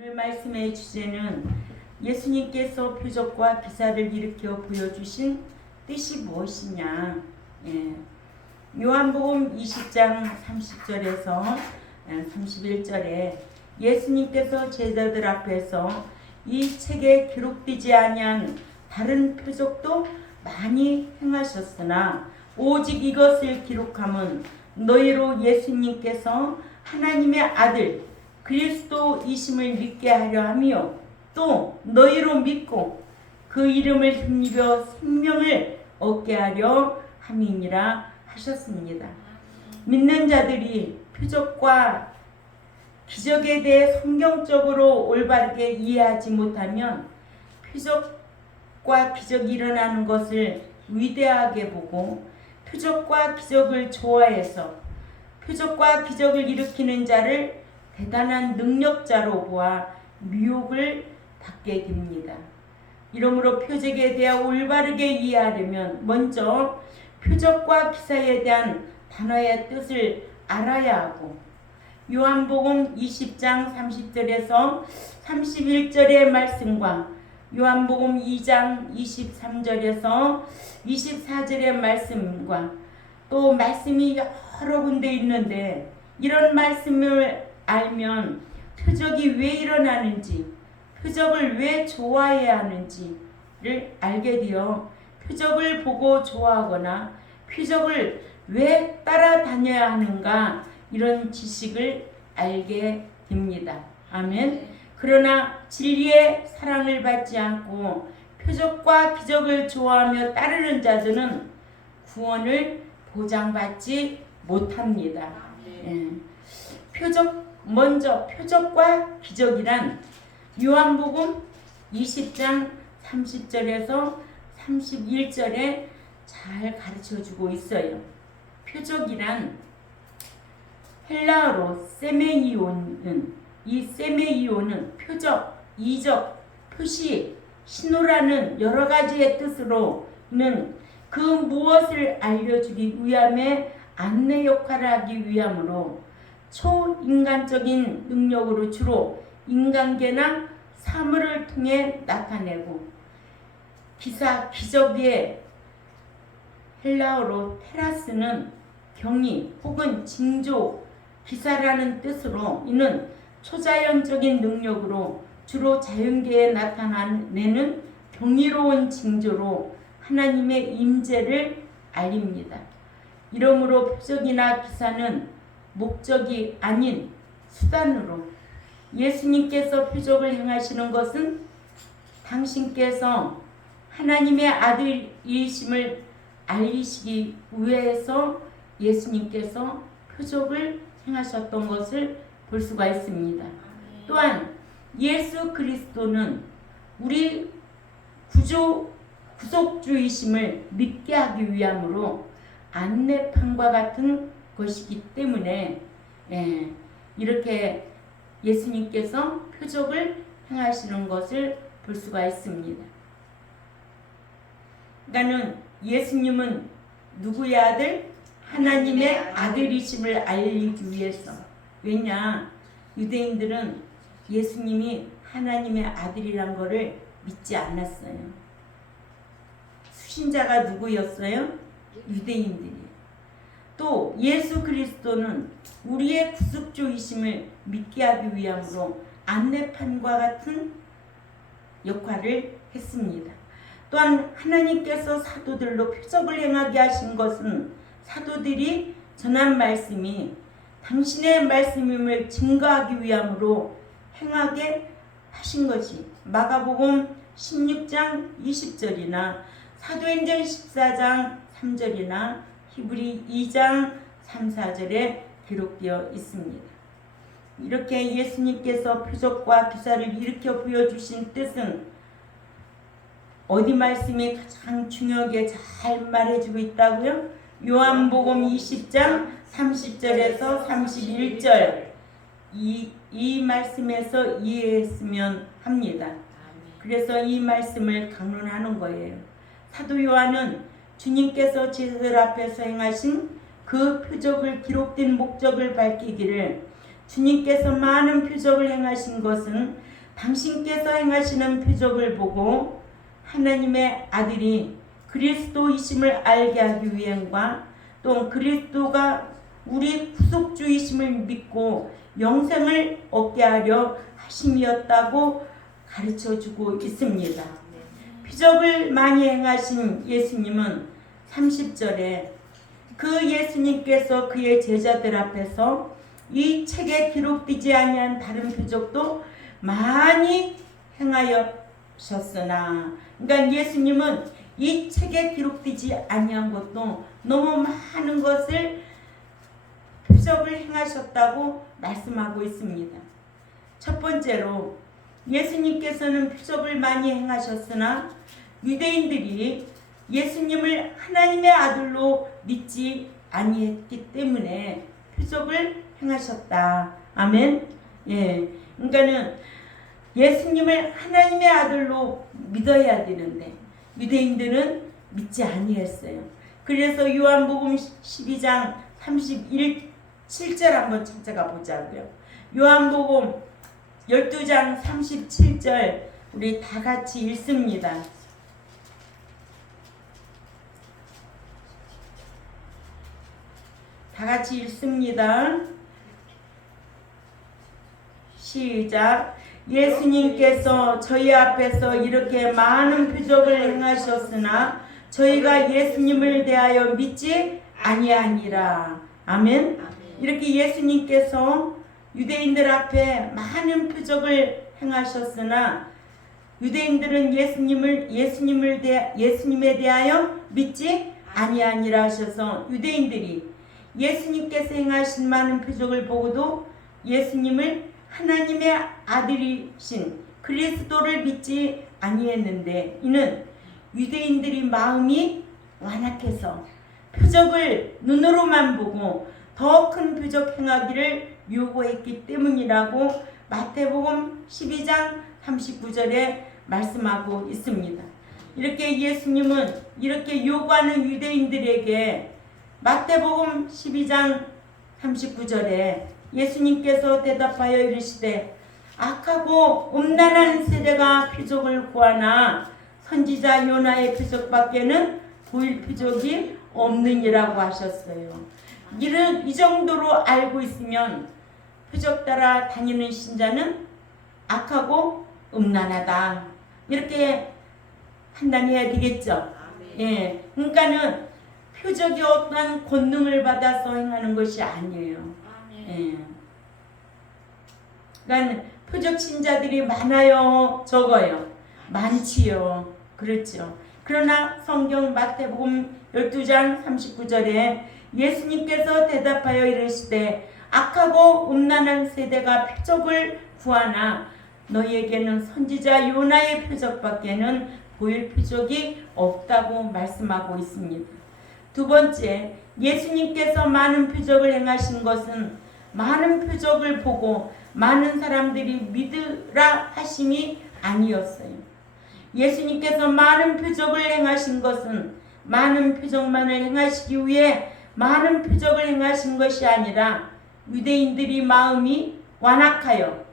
오늘 말씀의 주제는 예수님께서 표적과 기사를 일으켜 보여주신 뜻이 무엇이냐. 요한복음 20장 30절에서 31절에 예수님께서 제자들 앞에서 이 책에 기록되지 아니한 다른 표적도 많이 행하셨으나 오직 이것을 기록함은 너희로 예수님께서 하나님의 아들 그리스도이심을 믿게 하려 하며 또 너희로 믿고 그 이름을 힘입어 생명을 얻게 하려 함이니라 하셨습니다. 믿는 자들이 표적과 기적에 대해 성경적으로 올바르게 이해하지 못하면 표적과 기적이 일어나는 것을 위대하게 보고 표적과 기적을 좋아해서 표적과 기적을 일으키는 자를 대단한 능력자로 보아 미혹을 받게 됩니다. 이러므로 표적에 대해 올바르게 이해하려면 먼저 표적과 기사에 대한 단어의 뜻을 알아야 하고 요한복음 20장 30절에서 31절의 말씀과 요한복음 2장 23절에서 24절의 말씀과 또 말씀이 여러 군데 있는데 이런 말씀을 알면 표적이 왜 일어나는지 표적을 왜 좋아해야 하는지를 알게 되어 표적을 보고 좋아하거나 표적을 왜 따라다녀야 하는가 이런 지식을 알게 됩니다. 아멘. 그러나 진리의 사랑을 받지 않고 표적과 기적을 좋아하며 따르는 자들은 구원을 보장받지 못합니다. 먼저 표적과 기적이란 요한복음 20장 30절에서 31절에 잘 가르쳐주고 있어요. 표적이란 헬라어로 세메이오는 이 세메이오는 표적, 이적, 표시, 신호라는 여러 가지의 뜻으로는 그 무엇을 알려주기 위함에 안내 역할을 하기 위함으로 초인간적인 능력으로 주로 인간계나 사물을 통해 나타내고 기사, 기적의 헬라어로 테라스는 경이 혹은 징조, 기사라는 뜻으로 이는 초자연적인 능력으로 주로 자연계에 나타내는 경이로운 징조로 하나님의 임재를 알립니다. 이러므로 표적이나 기사는 목적이 아닌 수단으로 예수님께서 표적을 행하시는 것은 당신께서 하나님의 아들이심을 알리시기 위해서 예수님께서 표적을 행하셨던 것을 볼 수가 있습니다. 또한 예수 그리스도는 우리 구속주이심을 믿게 하기 위함으로 안내판과 같은 것이기 때문에 이렇게 예수님께서 표적을 행하시는 것을 볼 수가 있습니다. 그러니까는 예수님은 누구의 아들? 하나님의 아들이심을 알리기 위해서. 왜냐? 유대인들은 예수님이 하나님의 아들이란 것을 믿지 않았어요. 수신자가 누구였어요? 유대인들이. 또 예수 그리스도는 우리의 구속주이심을 믿게 하기 위함으로 안내판과 같은 역할을 했습니다. 또한 하나님께서 사도들로 표적을 행하게 하신 것은 사도들이 전한 말씀이 당신의 말씀임을 증거하기 위함으로 행하게 하신 것이 마가복음 16장 20절이나 사도행전 14장 3절이나 히브리 2장 3, 4절에 기록되어 있습니다. 이렇게 예수님께서 표적과 기사를 일으켜 보여주신 뜻은 어디 말씀이 가장 중요하게 잘 말해주고 있다고요? 요한복음 20장 30절에서 31절 이 말씀에서 이해했으면 합니다. 그래서 이 말씀을 강론하는 거예요. 사도 요한은 주님께서 제자들 앞에서 행하신 그 표적을 기록된 목적을 밝히기를 주님께서 많은 표적을 행하신 것은 당신께서 행하시는 표적을 보고 하나님의 아들이 그리스도이심을 알게 하기 위함과 또 그리스도가 우리 구속주이심을 믿고 영생을 얻게 하려 하심이었다고 가르쳐주고 있습니다. 표적을 많이 행하신 예수님은 30절에 그 예수님께서 그의 제자들 앞에서 이 책에 기록되지 아니한 다른 표적도 많이 행하였으나, 그러니까 예수님은 이 책에 기록되지 아니한 것도 너무 많은 것을 표적을 행하셨다고 말씀하고 있습니다. 첫 번째로 예수님께서는 표적을 많이 행하셨으나 유대인들이 예수님을 하나님의 아들로 믿지 아니했기 때문에 표적을 행하셨다. 아멘. 예. 그러니까는 예수님을 하나님의 아들로 믿어야 되는데 유대인들은 믿지 아니했어요. 그래서 요한복음 12장 7절 한번 찾아가 보자고요. 요한복음 12장 37절 우리 다 같이 읽습니다. 다 같이 읽습니다. 시작. 예수님께서 저희 앞에서 이렇게 많은 표적을 행하셨으나 저희가 예수님을 대하여 믿지 아니하니라. 아멘. 이렇게 예수님께서 유대인들 앞에 많은 표적을 행하셨으나 유대인들은 예수님에 대하여 믿지 아니하니라 하셔서 유대인들이 예수님께서 행하신 많은 표적을 보고도 예수님을 하나님의 아들이신 그리스도를 믿지 아니했는데 이는 유대인들이 마음이 완악해서 표적을 눈으로만 보고 더 큰 표적 행하기를 요구했기 때문이라고 마태복음 12장 39절에 말씀하고 있습니다. 이렇게 예수님은 이렇게 요구하는 유대인들에게 마태복음 12장 39절에 예수님께서 대답하여 이르시되 악하고 음란한 세대가 표적을 구하나 선지자 요나의 표적밖에는 보일 표적이 없느니라고 하셨어요. 이 정도로 알고 있으면 표적 따라 다니는 신자는 악하고 음란하다 이렇게 판단해야 되겠죠. 예, 그러니까는 표적이 어떠한 권능을 받아서 행하는 것이 아니에요. 예. 그러니까 표적 신자들이 많아요, 적어요? 많지요. 그렇죠. 그러나 성경 마태복음 12장 39절에 예수님께서 대답하여 이르시되 악하고 음란한 세대가 표적을 구하나 너희에게는 선지자 요나의 표적밖에는 보일 표적이 없다고 말씀하고 있습니다. 두 번째, 예수님께서 많은 표적을 행하신 것은 많은 표적을 보고 많은 사람들이 믿으라 하심이 아니었어요. 예수님께서 많은 표적을 행하신 것은 많은 표적만을 행하시기 위해 많은 표적을 행하신 것이 아니라 유대인들이 마음이 완악하여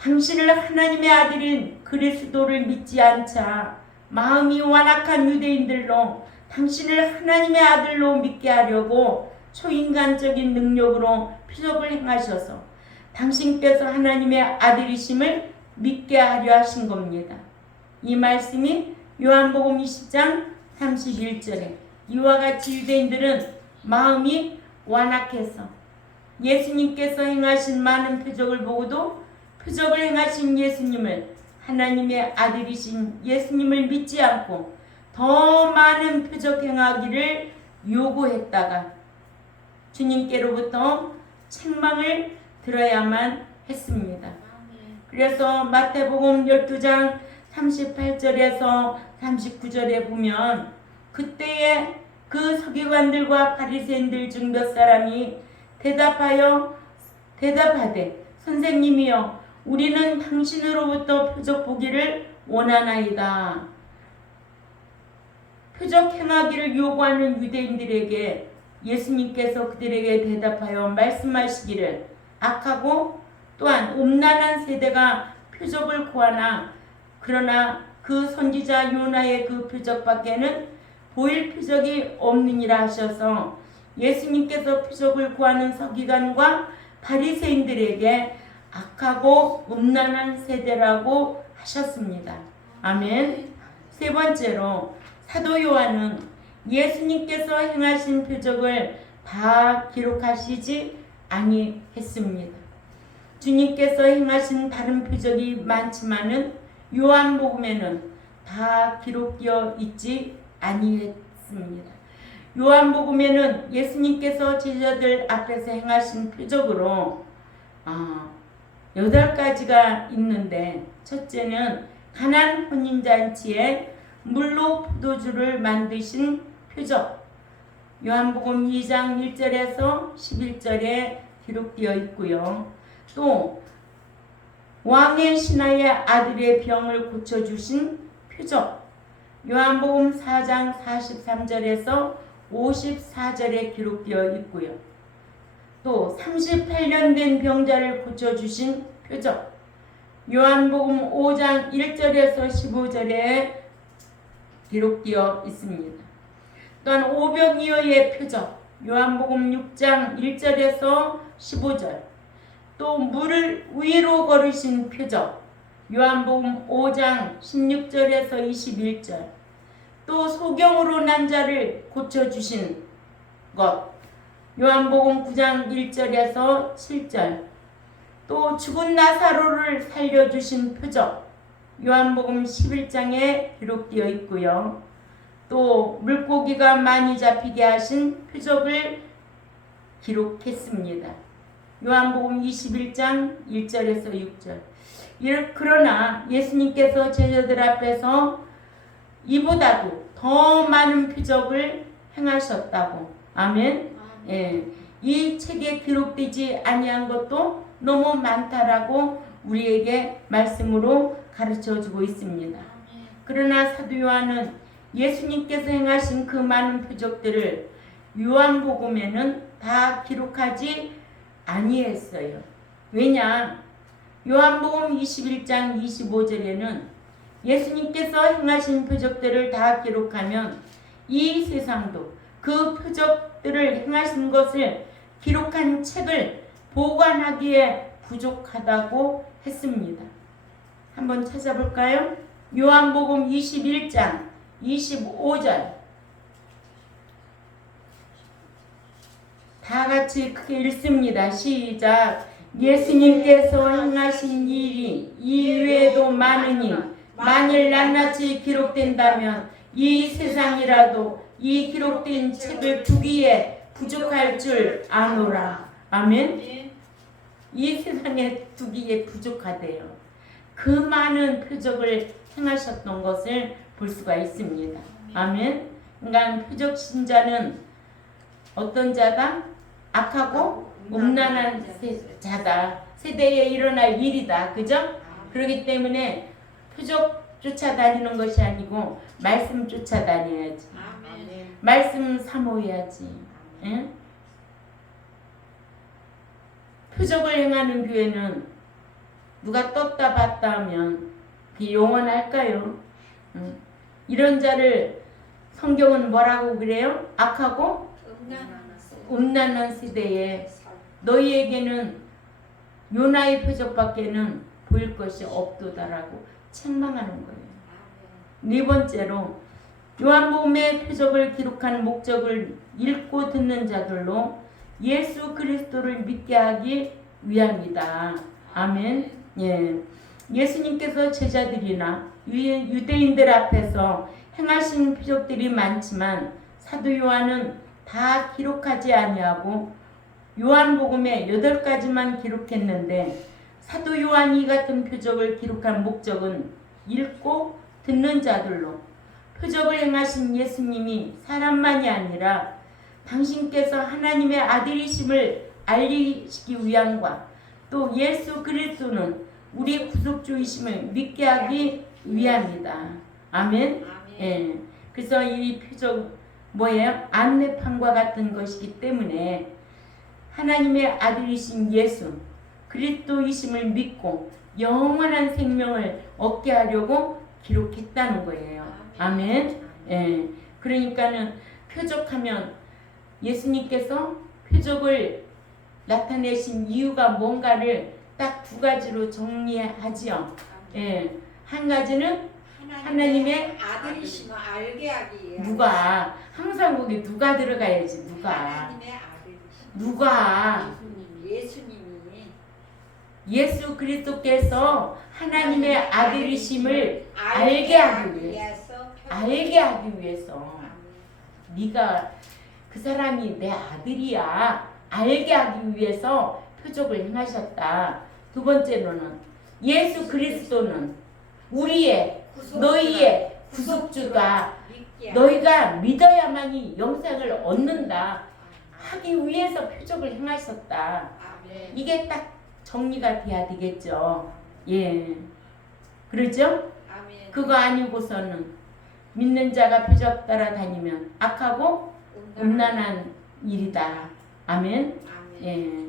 당신을 하나님의 아들인 그리스도를 믿지 않자 마음이 완악한 유대인들로 당신을 하나님의 아들로 믿게 하려고 초인간적인 능력으로 표적을 행하셔서 당신께서 하나님의 아들이심을 믿게 하려 하신 겁니다. 이 말씀이 요한복음 20장 31절에 이와 같이 유대인들은 마음이 완악해서 예수님께서 행하신 많은 표적을 보고도 표적을 행하신 예수님을 하나님의 아들이신 예수님을 믿지 않고 더 많은 표적 행하기를 요구했다가 주님께로부터 책망을 들어야만 했습니다. 그래서 마태복음 12장 38절에서 39절에 보면 그때에 그 서기관들과 바리새인들 중 몇 사람이 대답하되 선생님이여 우리는 당신으로부터 표적 보기를 원하나이다. 표적 행하기를 요구하는 유대인들에게 예수님께서 그들에게 대답하여 말씀하시기를 악하고 또한 음란한 세대가 표적을 구하나 그러나 그 선지자 요나의 그 표적밖에는 보일 표적이 없느니라 하셔서 예수님께서 표적을 구하는 서기관과 바리새인들에게 악하고 음란한 세대라고 하셨습니다. 아멘. 세 번째로 사도 요한은 예수님께서 행하신 표적을 다 기록하시지 아니했습니다. 주님께서 행하신 다른 표적이 많지만은 요한복음에는 다 기록되어 있지 아니했습니다. 요한복음에는 예수님께서 제자들 앞에서 행하신 표적으로 8가지가 있는데, 첫째는 가난 혼인잔치에 물로 포도주를 만드신 표적, 요한복음 2장 1절에서 11절에 기록되어 있고요. 또 왕의 신하의 아들의 병을 고쳐주신 표적, 요한복음 4장 43절에서 54절에 기록되어 있고요. 또 38년 된 병자를 고쳐주신 표적, 요한복음 5장 1절에서 15절에 기록되어 있습니다. 또한 오병이어의 표적, 요한복음 6장 1절에서 15절, 또 물을 위로 걸으신 표적, 요한복음 5장 16절에서 21절, 또 소경으로 난 자를 고쳐주신 것, 요한복음 9장 1절에서 7절, 또 죽은 나사로를 살려주신 표적, 요한복음 11장에 기록되어 있고요. 또 물고기가 많이 잡히게 하신 표적을 기록했습니다. 요한복음 21장 1절에서 6절. 그러나 예수님께서 제자들 앞에서 이보다도 더 많은 표적을 행하셨다고. 아멘. 예, 이 책에 기록되지 아니한 것도 너무 많다라고 우리에게 말씀으로 가르쳐주고 있습니다. 그러나 사도 요한은 예수님께서 행하신 그 많은 표적들을 요한복음에는 다 기록하지 아니했어요. 왜냐? 요한복음 21장 25절에는 예수님께서 행하신 표적들을 다 기록하면 이 세상도 그 표적들을 행하신 것을 기록한 책을 보관하기에 부족하다고 했습니다. 한번 찾아볼까요? 요한복음 21장 25절. 다 같이 크게 읽습니다. 시작. 예수님께서 행하신 일이 이외에도 많으니 만일 낱낱이 기록된다면 이 세상이라도 이 기록된 책을 두기에 부족할 줄 아노라. 아멘. 이 세상에 두기에 부족하대요. 그 많은 표적을 행하셨던 것을 볼 수가 있습니다. 아멘. 그러니까 표적 신자는 어떤 자다? 악하고 음란한 자다. 세대에 일어날 일이다. 그죠? 그렇기 때문에 표적 쫓아다니는 것이 아니고 말씀 쫓아다녀야지. 말씀 사모해야지. 응? 표적을 행하는 교회는 누가 떴다 봤다 하면 그게 영원할까요? 이런 자를 성경은 뭐라고 그래요? 악하고 음란한 세대에 너희에게는 요나의 표적밖에는 보일 것이 없도다라고 책망하는 거예요. 네 번째로 요한복음의 표적을 기록한 목적을 읽고 듣는 자들로 예수 그리스도를 믿게 하기 위함이다. 아멘. 예. 예수님께서 제자들이나 유대인들 앞에서 행하신 표적들이 많지만 사도 요한은 다 기록하지 아니하고 요한복음에 8가지만 기록했는데 사도 요한이 같은 표적을 기록한 목적은 읽고 듣는 자들로 표적을 행하신 예수님이 사람만이 아니라 당신께서 하나님의 아들이심을 알리시기 위함과 또 예수 그리스도는 우리 구속주이심을 믿게 하기 위함이다. 아멘. 예. 그래서 이 표적 뭐예요? 안내판과 같은 것이기 때문에 하나님의 아들이신 예수 그리스도이심을 믿고 영원한 생명을 얻게 하려고 기록했다는 거예요. 아멘. 예. 그러니까는 표적하면 예수님께서 표적을 나타내신 이유가 뭔가를 딱 두 가지로 정리하지요. 예. 한 가지는 하나님의 아들이심을 알게 하기 위해. 누가 항상 거기 누가 들어가야지. 누가 하나님의 아들이심. 누가 예수님이 예수 그리스도께서 하나님의 아들이심을 알게 하기 위해서 네가 그 사람이 내 아들이야 알게 하기 위해서 표적을 행하셨다. 두 번째로는 예수 그리스도는 우리의 너희의 구속주가 너희가 믿어야만이 영생을 얻는다 하기 위해서 표적을 행하셨다. 이게 딱 정리가 돼야 되겠죠. 예. 그렇죠? 그거 아니고서는 믿는 자가 표적 따라 다니면 악하고 음란한 일이다. 아멘. 예.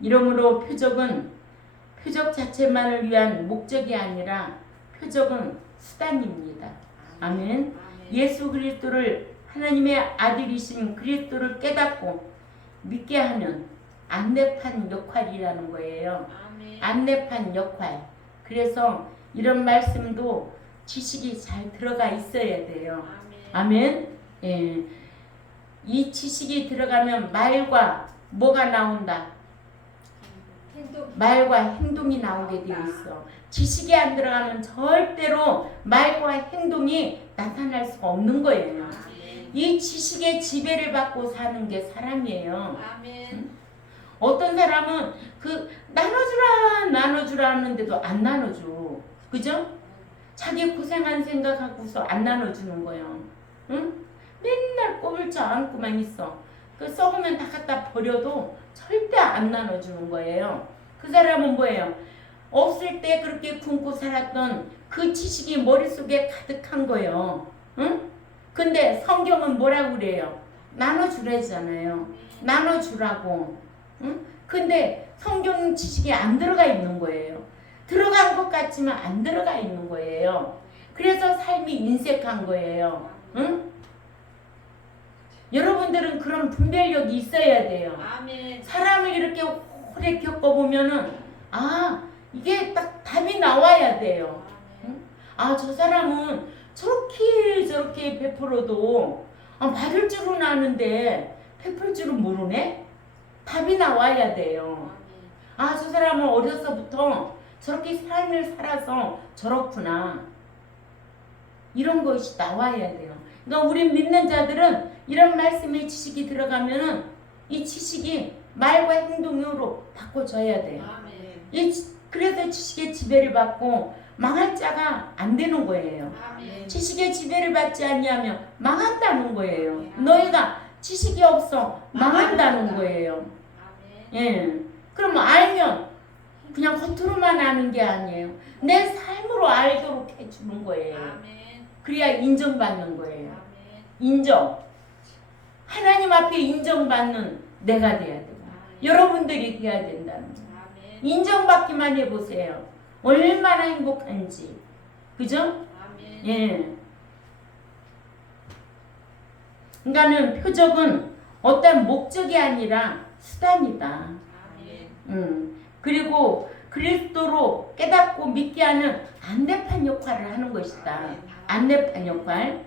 이러므로 표적은 표적 자체만을 위한 목적이 아니라 표적은 수단입니다. 아멘. 예수 그리스도를 하나님의 아들이신 그리스도를 깨닫고 믿게 하는 안내판 역할이라는 거예요. 안내판 역할. 그래서 이런 말씀도 지식이 잘 들어가 있어야 돼요. 아멘. 예. 이 지식이 들어가면 말과 뭐가 나온다? 말과 행동이 나오게 되어 있어. 지식이 안 들어가면 절대로 말과 행동이 나타날 수가 없는 거예요. 이 지식의 지배를 받고 사는 게 사람이에요. 어떤 사람은 그 나눠주라 하는데도 안 나눠줘. 그죠? 자기 고생한 생각하고서 안 나눠주는 거예요. 응? 맨날 꼬불쳐 안고만 있어. 그 썩으면 다 갖다 버려도 절대 안 나눠주는 거예요. 그 사람은 뭐예요? 없을 때 그렇게 굶고 살았던 그 지식이 머릿속에 가득한 거예요. 응? 근데 성경은 뭐라고 그래요? 나눠주라잖아요. 나눠주라고. 응? 근데 성경 지식이 안 들어가 있는 거예요. 들어간 것 같지만 안 들어가 있는 거예요. 그래서 삶이 인색한 거예요. 응? 여러분들은 그런 분별력이 있어야 돼요. 사람을 이렇게 오래 겪어보면은 이게 딱 답이 나와야 돼요. 응? 저 사람은 저렇게 베풀어도 받을 줄은 아는데 베풀 줄은 모르네? 답이 나와야 돼요. 저 사람은 어려서부터 저렇게 삶을 살아서 저렇구나. 이런 것이 나와야 돼요. 그러니까 우리 믿는 자들은 이런 말씀의 지식이 들어가면은 이 지식이 말과 행동으로 바꿔줘야 돼요. 그래서 지식의 지배를 받고 망할 자가 안 되는 거예요. 지식의 지배를 받지 않냐면 망한다는 거예요. 너희가 지식이 없어 망한다는 거예요. 예. 그러면 알면 그냥 겉으로만 아는 게 아니에요. 내 삶으로 알도록 해주는 거예요. 그래야 인정받는 거예요. 인정. 하나님 앞에 인정받는 내가 돼야 돼요. 여러분들이 돼야 된다는 거예요. 인정받기만 해보세요. 얼마나 행복한지. 그죠? 예. 그러니까는 표적은 어떤 목적이 아니라 수단이다. 그리고 그리스도로 깨닫고 믿게 하는 안내판 역할을 하는 것이다. 안내판 역할.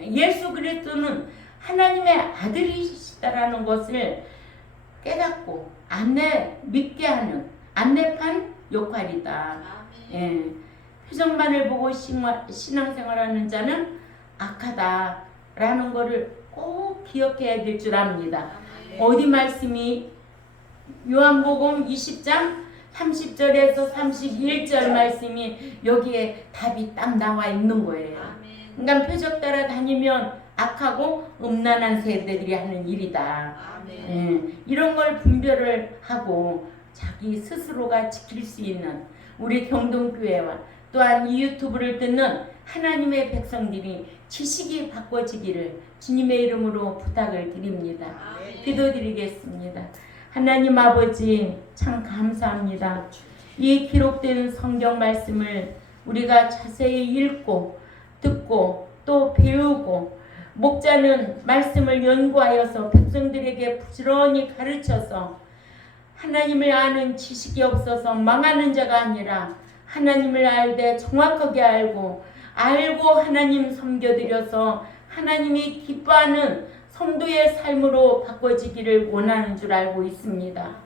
예수 그리스도는 하나님의 아들이시다라는 것을 깨닫고 믿게 하는 안내판 역할이다. 표적만을 보고 신앙생활하는 자는 악하다라는 것을 꼭 기억해야 될 줄 압니다. 어디 말씀이 요한복음 20장 30절에서 31절 말씀이 여기에 답이 딱 나와 있는 거예요. 그러니까 표적 따라 다니면 악하고 음란한 세대들이 하는 일이다. 이런 걸 분별을 하고 자기 스스로가 지킬 수 있는 우리 경동교회와 또한 이 유튜브를 듣는 하나님의 백성들이 지식이 바꿔지기를 주님의 이름으로 부탁을 드립니다. 기도드리겠습니다. 하나님 아버지 참 감사합니다. 이 기록된 성경 말씀을 우리가 자세히 읽고 듣고 또 배우고 목자는 말씀을 연구하여서 백성들에게 부지런히 가르쳐서 하나님을 아는 지식이 없어서 망하는 자가 아니라 하나님을 알되 정확하게 알고 하나님 섬겨드려서 하나님이 기뻐하는 성도의 삶으로 바꿔지기를 원하는 줄 알고 있습니다.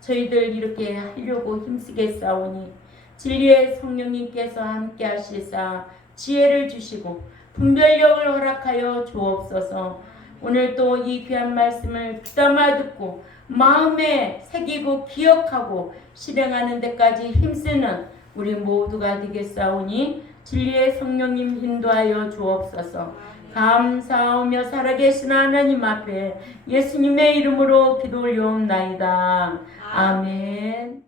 저희들 이렇게 하려고 힘쓰겠사오니 진리의 성령님께서 함께 하시사 지혜를 주시고 분별력을 허락하여 주옵소서. 오늘 또 이 귀한 말씀을 귀담아 듣고 마음에 새기고 기억하고 실행하는 데까지 힘쓰는 우리 모두가 되겠사오니 진리의 성령님 인도하여 주옵소서. 감사하며 살아계신 하나님 앞에 예수님의 이름으로 기도 올려옵나이다. 아멘.